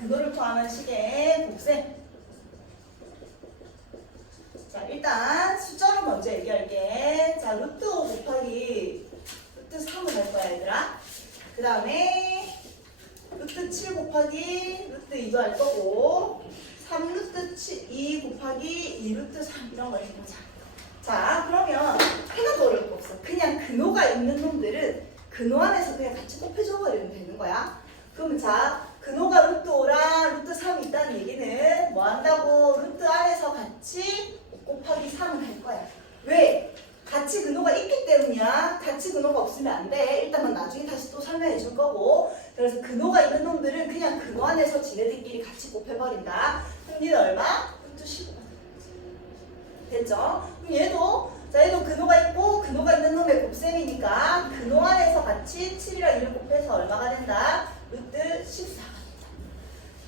그거를 포함한 식의 곱셈. 자, 일단 숫자로 먼저 얘기할게. 자, 루트 5 곱하기 루트 3을 할 거야, 얘들아. 그 다음에 루트 7 곱하기 루트 2도 할 거고 3루트 7, 2 곱하기 2루트 3 이런 걸 해보자. 자, 그러면 하나도 어려울 거 없어. 그냥 근호가 있는 놈들은 근호 안에서 그냥 같이 곱해줘 버리면 되는 거야. 그러면 자, 근호가 루트 5랑 루트 3이 있다는 얘기는 뭐 한다고? 루트 안에서 같이 곱하기 3을 할 거야. 왜? 같이 근호가 있기 때문이야. 같이 근호가 없으면 안 돼. 일단은 나중에 다시 또 설명해 줄 거고. 그래서 근호가 있는 놈들은 그냥 근호 안에서 지네들끼리 같이 곱해버린다. 얘는 얼마? 루트 15. 됐죠? 그럼 얘도 자 얘도 근호가 있고 근호가 있는 놈의 곱셈이니까 근호 안에서 같이 7이랑 1을 곱해서 얼마가 된다? 루트 14가 된다.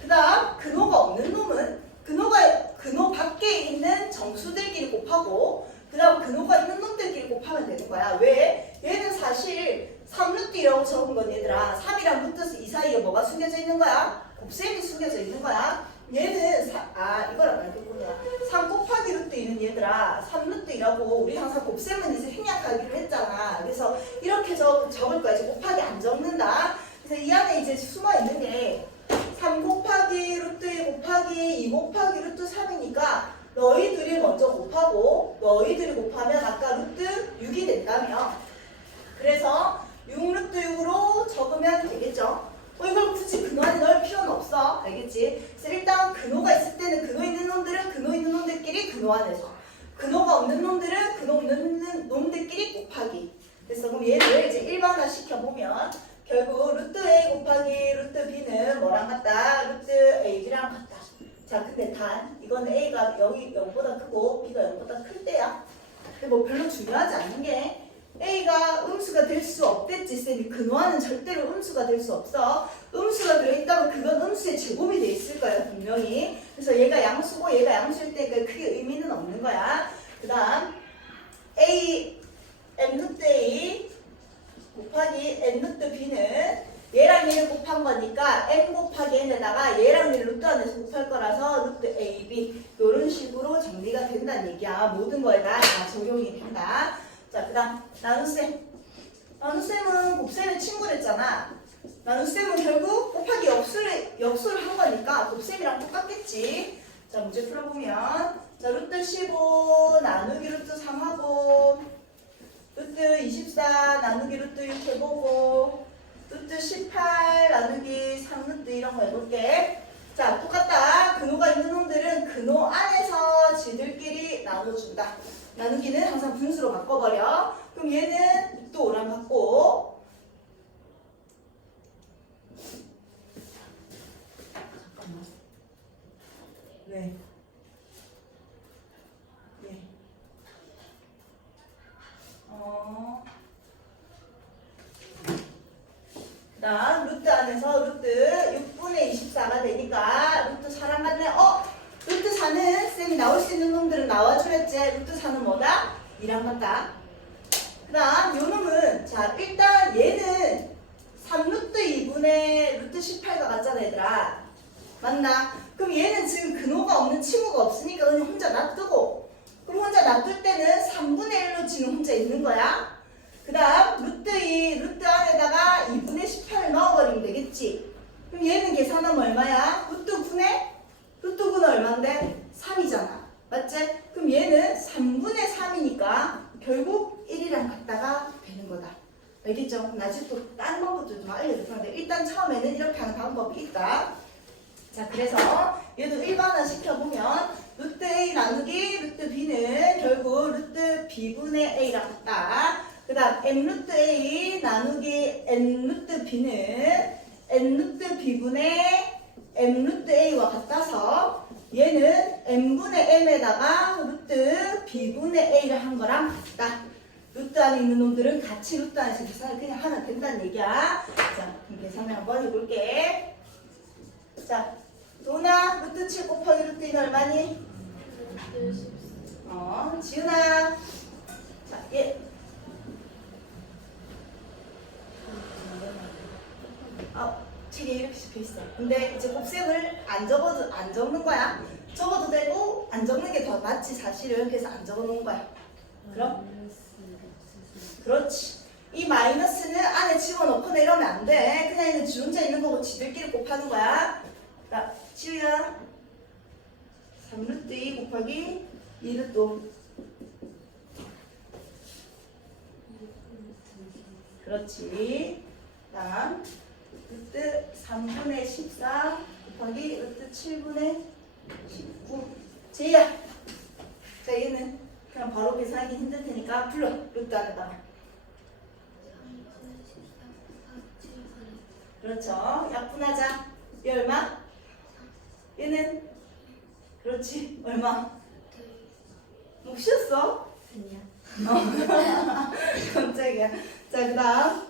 그 다음 근호가 없는 놈은 근호가 근호 밖에 있는 정수들끼리 곱하고 그 다음 근호가 있는 놈들끼리 곱하면 되는 거야. 왜? 얘는 사실 3루트라고 적은 건 얘들아 3이랑 루트 이 사이에 뭐가 숨겨져 있는 거야? 곱셈이 숨겨져 있는 거야. 얘는 사, 아 이거랑 알겠구나 3 곱하기 루트 2는 얘들아 3루트2라고 우리 항상 곱셈은 이제 생략하기로 했잖아 그래서 이렇게 적, 적을 거야 이제 곱하기 안 적는다 그래서 이 안에 이제 숨어 있는 게 3 곱하기 루트 2 곱하기 2 곱하기 루트 3이니까 너희들이 먼저 곱하고 너희들이 곱하면 아까 루트 6이 된다며 그래서 6 루트 6으로 적으면 되겠죠 어, 이걸 굳이 근호 안에 넣을 필요는 없어. 알겠지? 그래서 일단 근호가 있을 때는 근호 있는 놈들은 근호 있는 놈들끼리 근호 안에서. 근호가 없는 놈들은 근호 없는 놈들끼리 곱하기. 그래서 그럼 얘를 이제 일반화 시켜보면 결국 루트 A 곱하기 루트 B는 뭐랑 같다? 루트 AB랑 같다. 자, 근데 단 이건 A가 여기 0보다 크고 B가 0보다 클 때야. 근데 뭐 별로 중요하지 않는 게 A가 음수가 될 수 없댔지 쌤이 근호하는 절대로 음수가 될 수 없어 음수가 들어있다면 그건 음수의 제곱이 돼 있을 거야 분명히 그래서 얘가 양수고 얘가 양수일 때그 크게 의미는 없는 거야 그 다음 A M 루트 A N 루트 B는 얘랑 얘를 곱한 거니까 M 곱하기 N에다가 얘랑 얘를 루트 안에서 곱할 거라서 루트 A, B 이런 식으로 정리가 된다는 얘기야 모든 거에 다 다 적용이 된다 자, 그 다음, 나눗셈. 나눗셈은 곱셈의 친구랬잖아. 나눗셈은 결국 곱하기 역수를, 역수를 한 거니까 곱셈이랑 똑같겠지. 자, 문제 풀어보면. 자, 루트 15 나누기 루트 3하고, 루트 24 나누기 루트 6 해보고, 루트 18 나누기 3 루트 이런 거 해볼게. 자, 똑같다. 근호가 있는 놈들은 근호 안에서 지들끼리 나눠준다. 나누기는 항상 분수로 바꿔버려. 그럼 얘는 또 5랑 같고. 잠깐만. 왜? 그다음 루트 안에서 루트 6분의 24가 되니까 루트 4랑 같네. 어? 루트 4는 쌤이 나올 수 있는 놈들은 나와줘야지. 루트 4는 뭐다? 2랑 같다. 그 다음 요 놈은 자 일단 얘는 3루트 2분의 루트 18과 같잖아 얘들아. 맞나? 그럼 얘는 지금 근호가 없는 친구가 없으니까 그냥 혼자 놔두고 그럼 혼자 놔둘 때는 3분의 1로 지금 혼자 있는 거야. 그 다음 루트 2 루트 안에다가 2분의 18을 되겠지. 그럼 얘는 계산하면 얼마야? 9네? 루트 9는 얼마인데? 3이잖아. 맞지? 그럼 얘는 3분의 3이니까 결국 1이랑 같다가 되는 거다. 알겠죠? 그럼 나중에 또 다른 방법도 좀 알려줄 건데 일단 처음에는 이렇게 하는 방법이 있다. 자 그래서 얘도 일반화 시켜보면 루트 A 나누기 루트 B는 결국 루트 B분의 A랑 같다. 그 다음 M 루트 A 나누기 N 루트 B는 N 루트 B분의 M 루트 A와 같아서 얘는 M분의 M에다가 루트 B분의 A를 한 거랑 같다. 루트 안에 있는 놈들은 같이 루트 안에서 계산을 그냥 하면 된다는 얘기야. 자, 그럼 계산을 한번 해볼게. 자, 도나 루트 7 곱하기 루트 2는 얼마니? 어, 지은아. 근데 이제 곱셈을 안 적어도 안 적는 거야. 적어도 되고 안 적는 게 더 낫지 사실은. 그래서 안 적어 놓은 거야. 그럼? 그렇지. 이 마이너스는 안에 집어넣거나 이러면 안 돼. 그냥 있는 주문자 있는 거고 지들끼리 곱하는 거야. 자, 지우야. 3루트 2 곱하기 2루트 그렇지. 다음 루트 3분의 14 곱하기 루트 7분의 19. 제이야. 자 얘는 그냥 바로 계산하기 힘들 테니까 불러 루트 안에다가. 그렇죠. 약분하자. 얘 얼마? 얘는 그렇지. 얼마? 못 쉬었어? 깜짝이야. 자, 그 다음.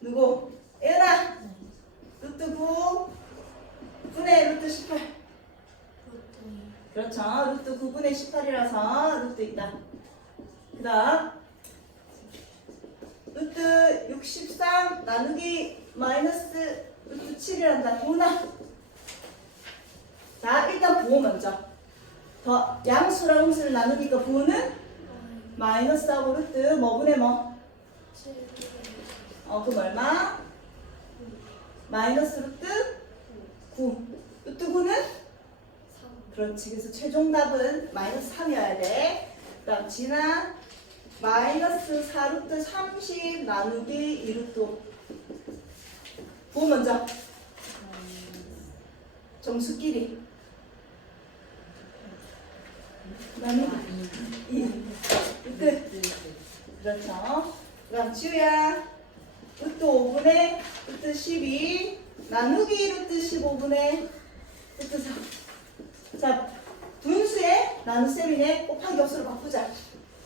누구? 예은아. 루트 9. 분의 루트 18. 그렇죠. 루트 9분의 18이라서 루트 있다. 그 다음. 루트 63 나누기 마이너스 루트 7이란다. 보나? 자, 일단 부호 먼저. 더 양수랑 음수를 나누니까 부호는 마이너스하고 루트 뭐분의 뭐? 어, 그럼 얼마? 마이너스 루트 9. 루트 9는? 그렇지. 그래서 최종 답은 마이너스 3이어야 돼. 그 다음 진화 마이너스 4루트 30 나누기 2루트 부호 먼저. 정수끼리. 나누기 2. 루트. 그렇죠. 그 다음 지우야. 루트 5분의 루트 12 나누기 루트 15분의 루트 4. 자, 분수의 나눗셈이네 곱하기 엽수로 바꾸자.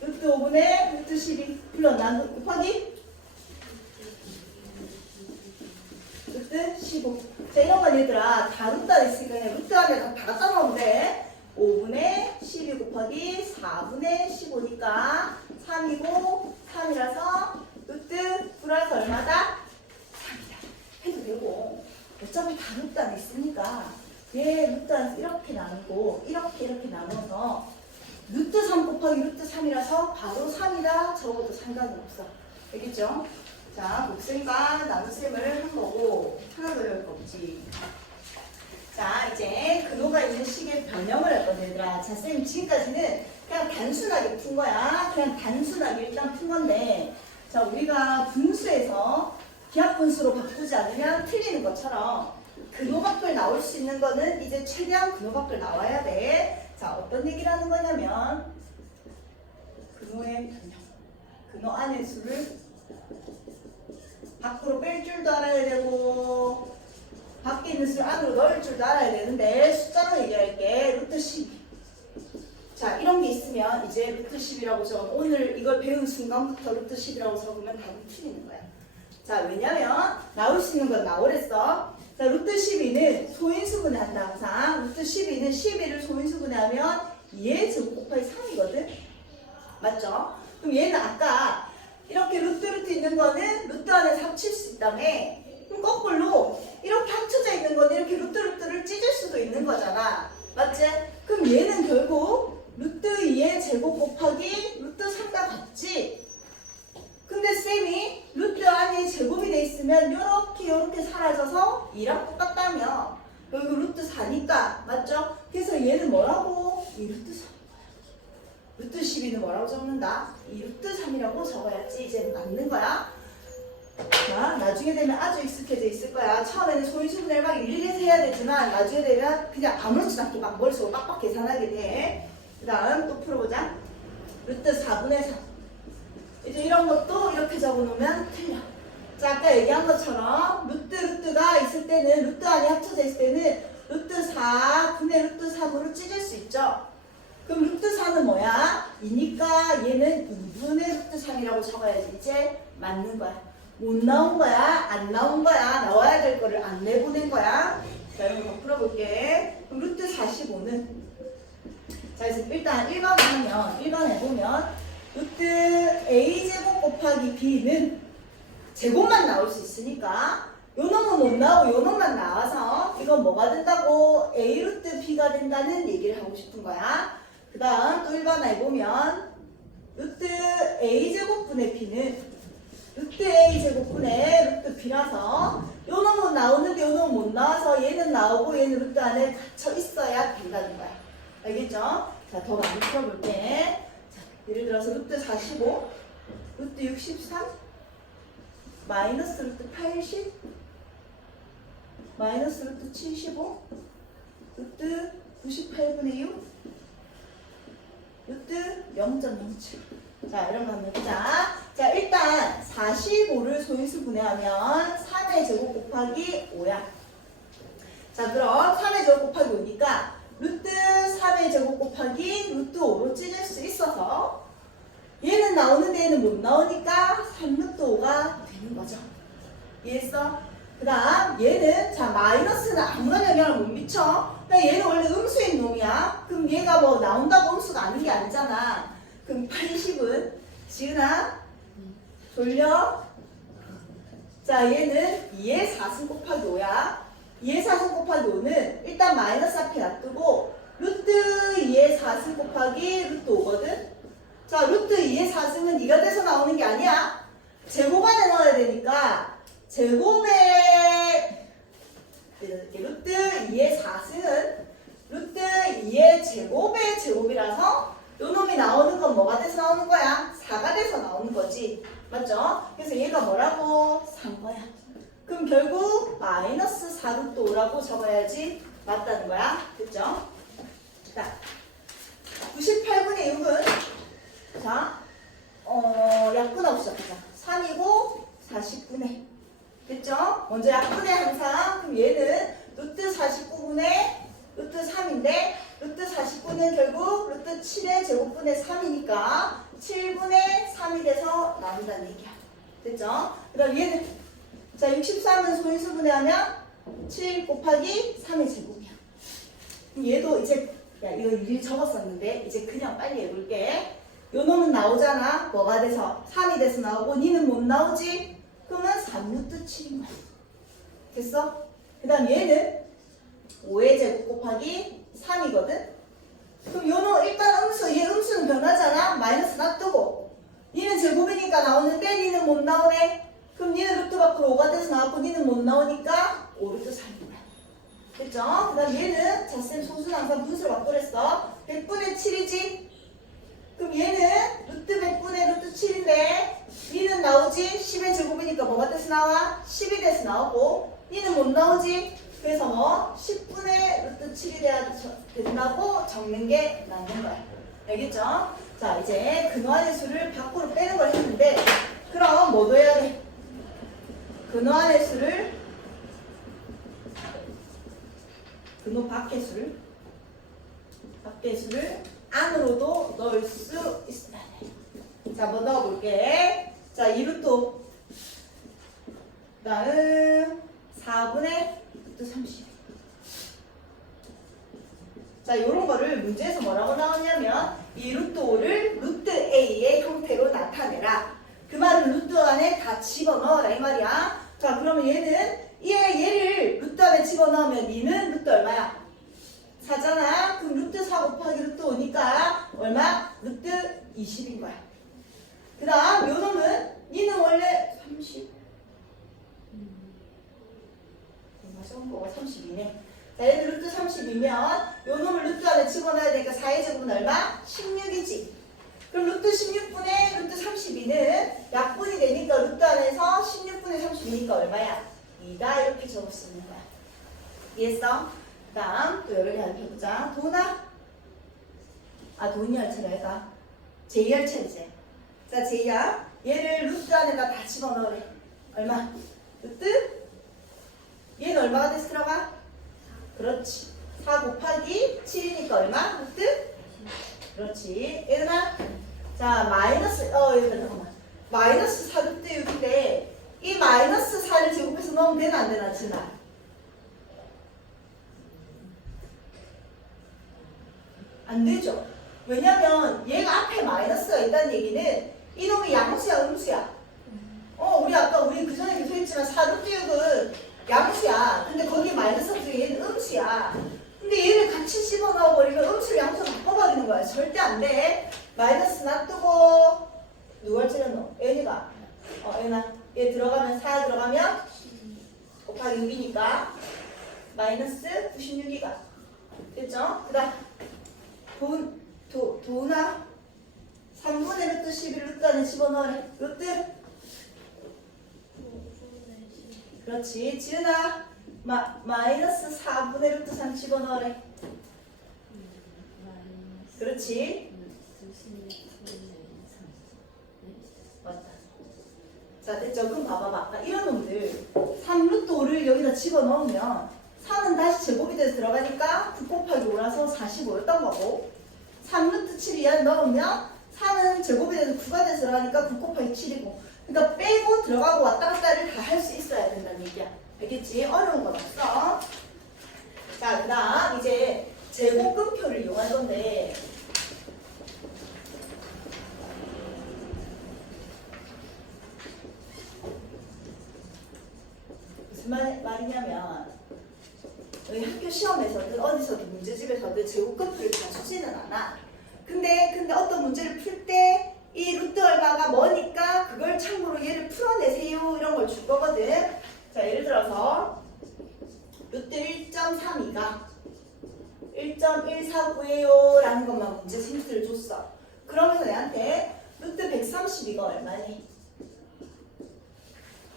루트 5분의 루트 12 물론 나누 곱하기 루트 15. 자, 이런 건 얘들아 다 루트 안에 있으니까 그냥 루트 안에 다, 다 써놓으면 돼. 5분의 12 곱하기 4분의 15니까 3이고 3이라서 루트 플러스 얼마다? 3이다. 해도 되고 어차피 다 안에 있으니까 얘 안에서 이렇게 나누고 이렇게 이렇게 나눠서 루트 3 곱하기 루트 3이라서 바로 3이다 적어도 상관이 없어. 알겠죠? 자, 곱셈과 나눗셈을 한 거고 하나 더 배울 거 없지. 자, 이제 근호가 있는 식의 변형을 할 거다, 얘들아. 자, 쌤 지금까지는 그냥 단순하게 푼 거야. 그냥 단순하게 일단 푼 건데, 자, 우리가 분수에서 기하 분수로 바꾸지 않으면 틀리는 것처럼 근호각들 나올 수 있는 거는 이제 최대한 근호각들 나와야 돼. 자, 어떤 얘기를 하는 거냐면, 근호의 변형. 근호 안의 수를 밖으로 뺄 줄도 알아야 되고, 밖에 있는 수를 안으로 넣을 줄도 알아야 되는데 숫자로 얘기할게 루트 12 자 이런 게 있으면 이제 루트 10이라고 적으면 오늘 이걸 배운 순간부터 루트 10이라고 적으면 답은 틀리는 거야 자 왜냐면 나올 수 있는 건 나오랬어 자 루트 12는 소인수분해 한다 항상 루트 12는 12를 소인수분해 하면 2의 제곱 곱하기 3이거든 맞죠? 그럼 얘는 아까 이렇게 루트 루트 있는 거는 루트 안에서 합칠 수 있다며 그럼 거꾸로 이렇게 합쳐져 있는 건 이렇게 루트 루트를 찢을 수도 있는 거잖아. 맞지? 그럼 얘는 결국 루트 2의 제곱 곱하기 루트 3과 같지? 근데 쌤이 루트 안에 제곱이 돼 있으면 이렇게 이렇게 사라져서 2랑 똑같다며 여기 루트 4니까 맞죠? 그래서 얘는 뭐라고? 2 루트 3 루트 12는 뭐라고 적는다? 2 루트 3이라고 적어야지 이제 맞는 거야 자, 나중에 되면 아주 익숙해져 있을 거야. 처음에는 소인수분해를 막 일일이 해야 되지만 나중에 되면 그냥 아무렇지도 않게 막 머릿속으로 빡빡 계산하게 돼. 그 다음 또 풀어보자. 루트 4분의 3. 이제 이런 것도 이렇게 적어놓으면 틀려. 자, 아까 얘기한 것처럼 루트 루트가 있을 때는 루트 안에 합쳐져 있을 때는 루트 4 분의 루트 3으로 찢을 수 있죠. 그럼 루트 4는 뭐야? 이니까 얘는 2분의 루트 3이라고 적어야지 이제 맞는 거야. 못 나온 거야? 안 나온 거야? 나와야 될 거를 안 내보낸 거야? 자, 거 풀어볼게. 그럼 루트 45는? 자, 그래서 일단 1번 하면, 1번 해보면, 루트 a제곱 곱하기 b는 제곱만 나올 수 있으니까 요 놈은 못 나오고 요 놈만 나와서 이건 뭐가 된다고? A 루트 B가 된다는 얘기를 하고 싶은 거야. 그 다음 또 1번에 보면 루트 A 제곱분의 B는 루트 A 제곱분의 루트 B라서 요 놈은 나오는데 요 놈은 못 나와서 얘는 나오고 얘는 루트 안에 갇혀 있어야 된다는 거야. 알겠죠? 자, 더 많이 풀어볼게. 자, 예를 들어서 루트 45, 루트 63, 마이너스 루트 80, 마이너스 루트 75, 루트 98분의 6, 루트 0.07. 자, 이런 거 해보자. 자, 일단 45를 소인수 분해하면 3의 제곱 곱하기 5야. 자, 그럼 3의 제곱 곱하기 5니까 루트 3의 제곱 곱하기 루트 5로 찢을 수 있어서 얘는 나오는데 얘는 못 나오니까 3루트 5가 되는 거죠. 이해했어? 그 다음 얘는 자 마이너스는 아무런 영향을 못 미쳐. 그러니까 얘는 원래 음수인 놈이야. 그럼 얘가 뭐 나온다고 음수가 아닌 게 아니잖아. 그럼 80은 지은아 돌려. 자 얘는 2의 4승 곱하기 5야. 2의 4승 곱하기 5는 일단 마이너스 앞에 놔두고 루트 2의 4승 곱하기 루트 5거든. 자 루트 2의 4승은 2가 돼서 나오는 게 아니야. 제곱 안에 넣어야 되니까 제곱의 이렇게 루트 2의 4승은 루트 2의 제곱의 제곱이라서 요 놈이 나오는 건 뭐가 돼서 나오는 거야? 4가 돼서 나오는 거지. 맞죠? 그래서 얘가 뭐라고? 3 거야. 그럼 결국 마이너스 4루트 5라고 적어야지 맞다는 거야. 됐죠? 자, 98분의 6은 자, 어, 약분하고 시작하자. 3이고 40분의 됐죠? 먼저 약분해 항상. 그럼 얘는 루트 49분의 루트 3인데 루트 49는 결국 루트 7의 제곱분의 3이니까 7분의 3이 돼서 나온다는 얘기야. 됐죠? 그 다음 얘는 자 63은 소인수분해 하면 7 곱하기 3의 제곱이야. 그럼 얘도 이제 야 이거 일 적었었는데 이제 그냥 빨리 해볼게. 요 놈은 나오잖아. 뭐가 돼서 3이 돼서 나오고 니는 못 나오지? 그러면 3루트 7인 거야. 됐어? 그 다음 얘는 5의 제곱 곱하기 3이거든? 그럼 요는 일단 음수, 얘 음수는 변하잖아? 마이너스 놔두고. 얘는 제곱이니까 나오는데 니는 못 나오네? 그럼 니는 루트 밖으로 5가 돼서 나왔고 니는 못 나오니까 5루트 3인 거야. 됐죠? 그 다음 얘는 자쌤 소수는 항상 분수를 바꾸랬어. 100분의 7이지? 그럼 얘는 루트 100분의 루트 7인데 니는 나오지? 10의 제곱이니까 뭐가 돼서 나와? 10이 돼서 나오고 니는 못 나오지? 그래서 뭐 10분의 루트 7이 돼야 된다고 적는 게 맞는 거야. 알겠죠? 자 이제 근화의 수를 밖으로 빼는 걸 했는데 그럼 뭐도 해야 돼? 근화의 수를 근호 밖의 수를 안으로도 넣을 수 돼. 자, 한번 넣어볼게. 자, 2루트 다음 4분의 루트 30. 자, 요런 거를 문제에서 뭐라고 나오냐면 이 루트 5를 루트 A의 형태로 나타내라. 그 말은 루트 안에 다 집어넣어라 이 말이야. 자, 그러면 얘는 얘, 얘를 루트 안에 집어넣으면 얘는 루트 얼마야? 4잖아. 그럼 루트 4 곱하기 루트 5니까 얼마? 루트 20인 거야. 그 다음 요 놈은 니는 원래 30 맞아 온 거가 32네. 자 얘는 루트 30이면 요 놈을 루트 안에 집어넣어야 되니까 4의 제곱은 얼마? 16이지. 그럼 루트 16분의 루트 32는 약분이 되니까 루트 안에서 16분의 32니까 얼마야? 2가 이렇게 적을 수 있는 거야. 이해했어? 그 다음 또 하나 해보자. 도나? 아 돈이 열차랄까? 제이열차이지. 자 제이야 얘를 루트 안에다 다 집어넣으래. 얼마? 루트? 얘는 얼마가 돼서 들어가? 그렇지. 4 곱하기 7이니까 얼마? 루트? 그렇지. 얘들아 자 마이너스 어 얘들아 잠깐만 마이너스 4 루트 6인데 이 마이너스 4를 제곱해서 넣으면 되나 안 되나 지나? 안 되죠. 왜냐면 얘가 앞에 마이너스가 있다는 얘기는 이놈이 양수야 음수야? 어 어, 우리 아까 우리 그 전에 교수했지만 4루트 6은 양수야. 근데 거기 마이너스 없으면 얘는 음수야. 근데 얘를 같이 집어넣어 버리면 음수를 양수로 바꿔버리는 거야. 절대 안 돼. 마이너스 놔두고 누가 찔렀노? 애니가. 어, 애나. 얘 들어가면 4 들어가면 곱하기 6이니까 마이너스 96이가. 됐죠? 그 다음 돈, 도, 도나 3분의 루트 11 루트 안에 집어넣으래 루트. 그렇지. 지은아 마, 마이너스 4분의 루트 3 집어넣으래 그렇지 맞다 자 됐죠? 그럼 봐봐봐 아까 이런 놈들 3루트 5를 여기다 집어넣으면 4는 다시 제곱이 돼서 들어가니까 9 곱하기 5라서 45였던 거고 3루트 7이야 넣으면 4는 제곱이 돼서 9가 돼서 들어가니까 9 곱하기 7이고 그러니까 빼고 들어가고 왔다 갔다를 다 할 수 있어야 된다는 얘기야 알겠지? 어려운 건 없어 자 그 다음 이제 제곱근표를 이용할 건데 무슨 말, 말이냐면 우리 학교 시험에서든 어디서든 문제집에서든 제곱근표를 다 주지는 않아. 근데 근데 어떤 문제를 풀 때 이 루트 얼마가 뭐니까 그걸 참고로 얘를 풀어내세요 이런 걸 줄 거거든. 자 예를 들어서 루트 1.32가 1.149예요 라는 것만 문제 힌트를 줬어. 그러면서 내한테 루트 132가 얼마니?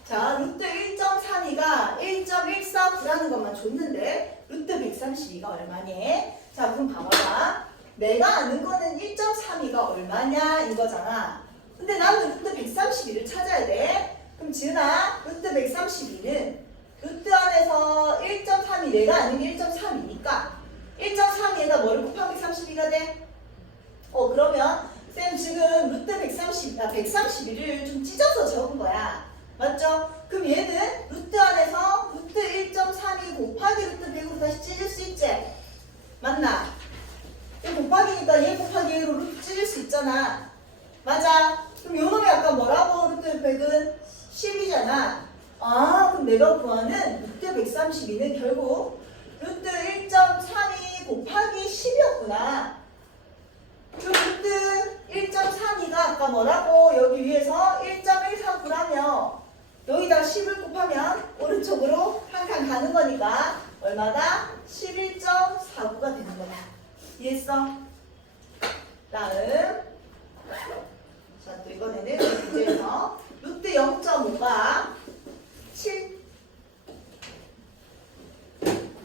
자, 루트 1.32가 1.149라는 것만 줬는데 루트 132가 얼마니? 자, 그럼 봐봐라. 내가 아는 거는 1.32가 얼마냐 인 거잖아. 근데 나는 루트 132를 찾아야 돼. 그럼 지은아, 루트 132는 루트 안에서 1.3이 내가 아는 게 1.3이니까 1.3에다 뭐를 곱하면 132가 돼? 어, 그러면 쌤 지금 루트 130, 아, 131을 좀 찢어서 적은 거야. 맞죠? 그럼 얘는 루트 안에서 루트 1.32 곱하기 루트 100으로 다시 찢을 수 있지? 맞나? 얘 곱하기니까 얘 곱하기 얘로 루트 찢을 수 있잖아. 맞아. 그럼 요 놈이 아까 뭐라고 루트 100은 10이잖아. 아, 그럼 내가 구하는 루트 132는 결국 루트 1.32 곱하기 10이었구나. 그 루트 1.32가 아까 뭐라고 여기 위에서 1.149라며 여기다 10을 곱하면 오른쪽으로 한 칸 가는 거니까 얼마다? 11.49가 되는 거야. 이해했어? 다음 자 또 이번에는 문제에서 루트 0.5가 7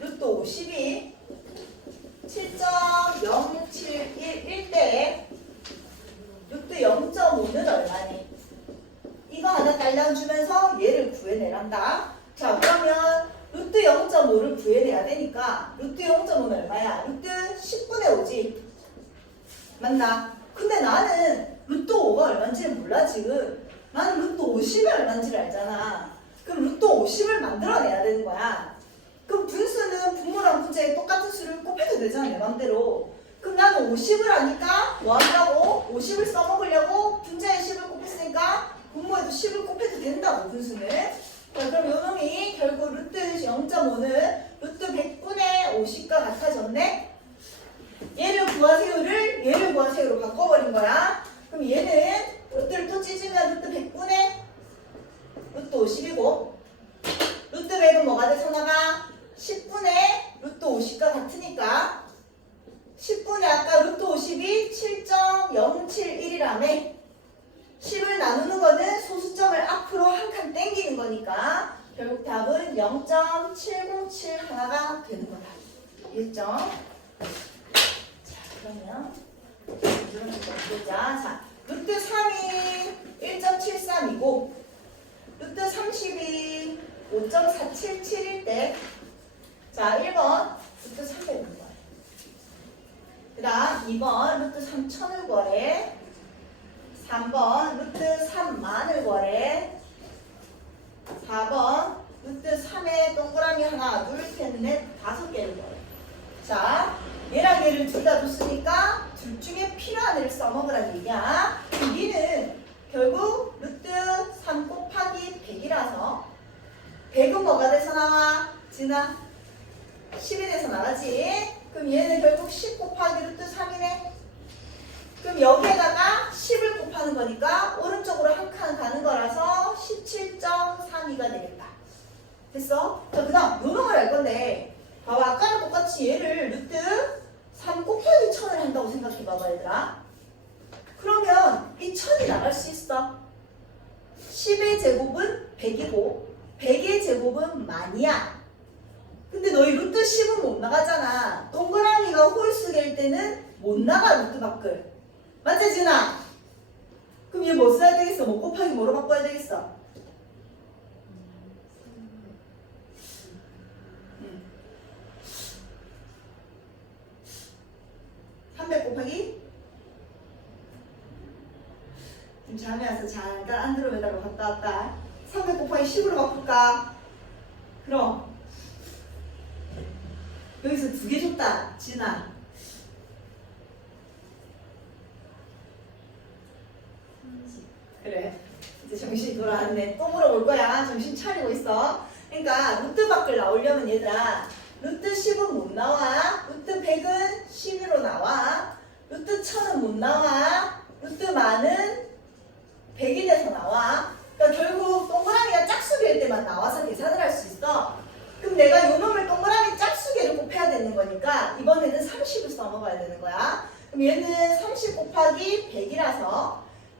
루트 50이 7.0711대 루트 0.5는 얼마니? 이거 하나 딸랑 주면서 얘를 구해내란다. 자, 그러면 루트 0.5를 구해내야 되니까 루트 0.5는 얼마야? 루트 10분의 5지. 맞나? 근데 나는 루트 5가 얼마인지를 몰라 지금. 나는 루트 50이 얼마인지를 알잖아. 그럼 루트 50을 만들어내야 되는 거야. 그럼 분수는 분모랑 분자에 똑같은 수를 곱해도 되잖아 내 맘대로. 그럼 나는 50을 아니까 뭐 한다고? 50을 써먹으려고 분자에 10을 곱했으니까 분모에도 10을 곱해도 된다고 분수는. 자, 그럼 요 놈이 결국 루트 0.5는 루트 100분의 50과 같아졌네? 얘를 구하세요를 얘를 구하세요로 바꿔버린 거야. 그럼 얘는 루트를 또 찢으면 루트 100분의 루트 50이고 루트 100은 뭐가 돼서 나가? 10분의 루트 50과 같으니까 10분의 아까 루트 50이 7.071이라며 10을 나누는 거는 소수점을 앞으로 한 칸 땡기는 거니까 결국 답은 0.707 하나가 되는 거다. 1점. 자, 그러면 이런 식으로 보자. 자, 루트 3이 1.73이고 루트 30이 5.477일 때 자, 1번 루트 300을 구하래. 그 다음 2번 루트 3000을 구하래. 3번 루트 3만을 구하래. 4번 루트 3에 동그라미 하나, 둘, 셋, 넷, 다섯 개를 구하래. 자, 얘랑 얘를 둘다 줬으니까 둘 중에 필요한 애를 써먹으라는 얘기야. 얘는 결국 루트 3 곱하기 나와? 진아 10이 돼서 나가지 그럼 얘는 결국 10 곱하기 루트 3이네 그럼 여기에다가 10을 곱하는 거니까 오른쪽으로 한 칸 가는 거라서 17.32가 되겠다 됐어? 자, 그 다음 요놈을 알 건데 봐봐 아까랑 똑같이 얘를 루트 3 곱하기 1000을 한다고 생각해 봐봐 얘들아 그러면 이 1000이 나갈 수 있어 10의 제곱은 100이고 100의 제곱은 만이야 근데 너희 루트 10은 못 나가잖아 동그라미가 홀수일 때는 못 나가 루트 밖을 맞지 진아? 그럼 얘 뭐 써야 되겠어? 뭐 곱하기 뭐로 바꿔야 되겠어? 300 곱하기? 지금 잠이 와서 잠깐 안드로메다로 갔다 왔다. 300 곱하기 10으로 바꿀까? 그럼 여기서 두 개 줬다 진아. 그래. 이제 정신이 돌아왔네. 또 물어볼 거야. 정신 차리고 있어. 그러니까 루트 밖을 나오려면 얘들아 루트 10은 못 나와. 루트 100은 12로 나와. 루트 1000은 못 나와. 루트 만은 100이 돼서 나와. 그러니까 결국 동그라미가 짝수기일 때만 나와서 계산을 할 수 있어. 그럼 내가 요 놈을 동그라미 짝수기를 곱해야 되는 거니까 이번에는 30을 써먹어야 되는 거야. 그럼 얘는 30 곱하기 100이라서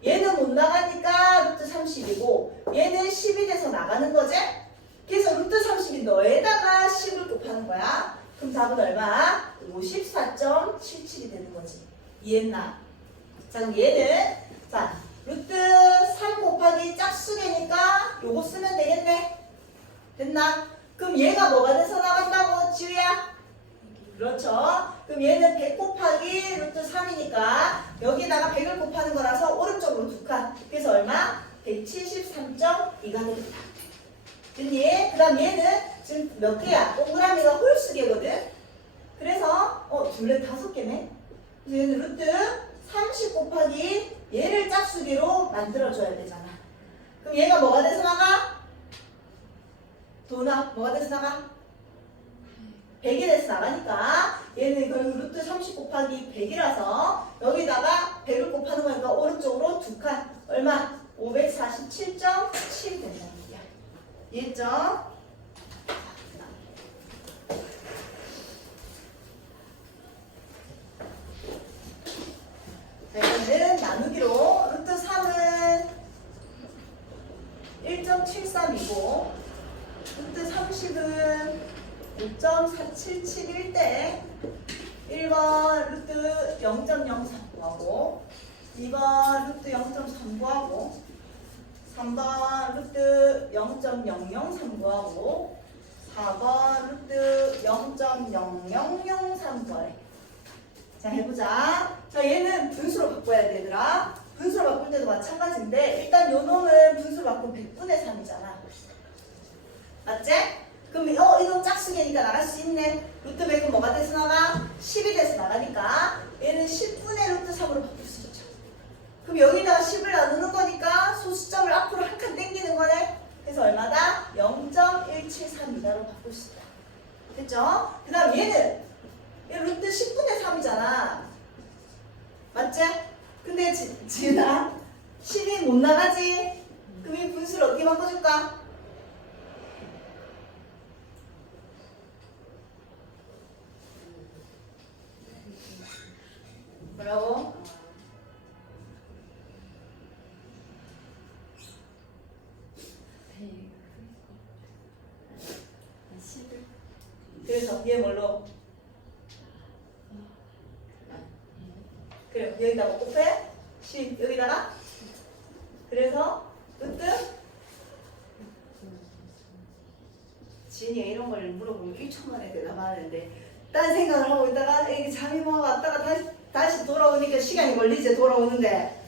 얘는 못 나가니까 루트 30이고 얘는 10이 돼서 나가는 거지? 그래서 루트 30이 너에다가 10을 곱하는 거야. 그럼 답은 얼마? 54.77이 되는 거지. 이해했나? 자 그럼 얘는 자 루트 3 곱하기 짝수개니까 요거 쓰면 되겠네. 됐나? 그럼 얘가 뭐가 돼서 나간다고 지우야? 그렇죠. 그럼 얘는 100 곱하기 루트 3이니까 여기다가 100을 곱하는 거라서 오른쪽으로 두 칸. 그래서 얼마? 173.2가 되겠다. 됐니? 그 다음 얘는 지금 몇 개야? 동그라미가 홀수 개거든? 그래서 어, 둘레 다섯 개네? 그래서 얘는 루트 30 곱하기 얘를 짝수기로 만들어줘야 되잖아. 그럼 얘가 뭐가 돼서 나가? 도나 뭐가 돼서 나가? 100이 돼서 나가니까 얘는 결국 루트 30 곱하기 100이라서 여기다가 100을 곱하는 거니까 오른쪽으로 두 칸 얼마? 547.7 된다는 얘기야. 이해했죠? 자, 이거는 나누기로 루트 3은 1.73이고 루트 30은 5.477일 때 1번 루트 0.03 구하고 2번 루트 0.3 구하고 3번 루트 0.003 구하고 4번 루트 0.0003 구하래 자 해보자 자 얘는 분수로 바꿔야 돼 얘들아 분수로 바꿀 때도 마찬가지인데 일단 요 놈은 분수로 바꾸면 100분의 3이잖아 맞지? 그럼 어 이건 짝수개니까 나갈 수 있네. 루트 100은 뭐가 돼서 나가? 10이 돼서 나가니까 얘는 10분의 루트 3으로 바꿀 수 있죠. 그럼 여기다가 10을 나누는 거니까 소수점을 앞으로 한칸 당기는 거네. 그래서 얼마다? 0.173이다로 바꿀 수 있다. 됐죠? 그 다음 얘는 얘 루트 10분의 3이잖아. 맞지? 근데 지, 지은아 10이 못 나가지? 그럼 이 분수를 어떻게 바꿔줄까? 뭐라고? 얘 뭘로? 그래 여기다가 곱해 10 여기다가. 그래서 루트 지은이가 이런 걸 물어보면 1초 만에 대답하는데 딴 생각을 하고 있다가 이게 잠이 뭐 왔다가 다시, 다시 돌아오니까 시간이 걸리지 돌아오는데.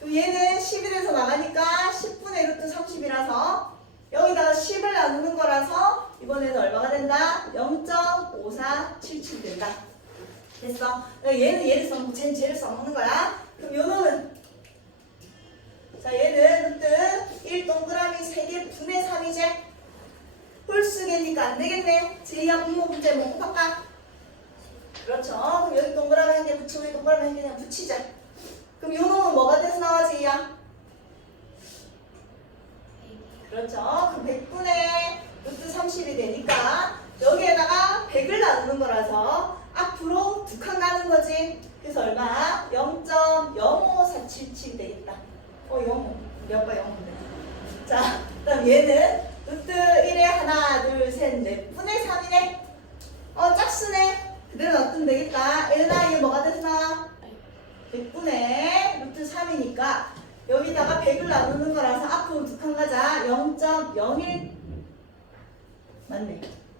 그럼 얘는 11에서 나가니까 10분의 루트 30이라서 여기다가 10을 나누는 거라서 이번에는 얼마가 된다? 0.5477 된다. 됐어? 얘는 얘를 써먹고 쟤는 쟤를 써먹는 거야. 그럼 요 놈은 자 얘는 루트 1 동그라미 3개 분의 3이제 홀수 쓰게니까 안 되겠네. 제이야 분모 문제 뭐 곱할까? 그렇죠. 그럼 여기 동그라미 한 개 붙이고 여기 동그라미 한 개 그냥 붙이자. 그럼 요 놈은 뭐가 돼서 나와 제이야? 그렇죠. 그럼 100분의 루트 30이 되니까 여기에다가 100을 나누는 거라서 앞으로 두 칸 가는 거지. 그래서 얼마? 0.05477 되겠다. 어, 0. 우리 아빠 0인데. 자, 그 다음 얘는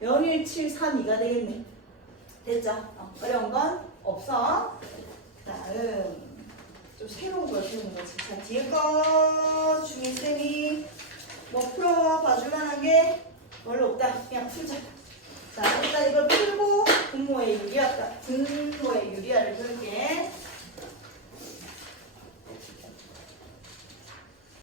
0일 7, 3, 2가 되겠네. 됐죠? 어, 어려운 건 없어. 다음. 좀 새로운 걸 푸는 거지. 자, 뒤에 거 중에 쌤이 뭐 풀어봐 줄 만한 게 별로 없다. 그냥 풀자. 자, 일단 이걸 풀고 분모의 유리아, 분모의 유리아를 풀게.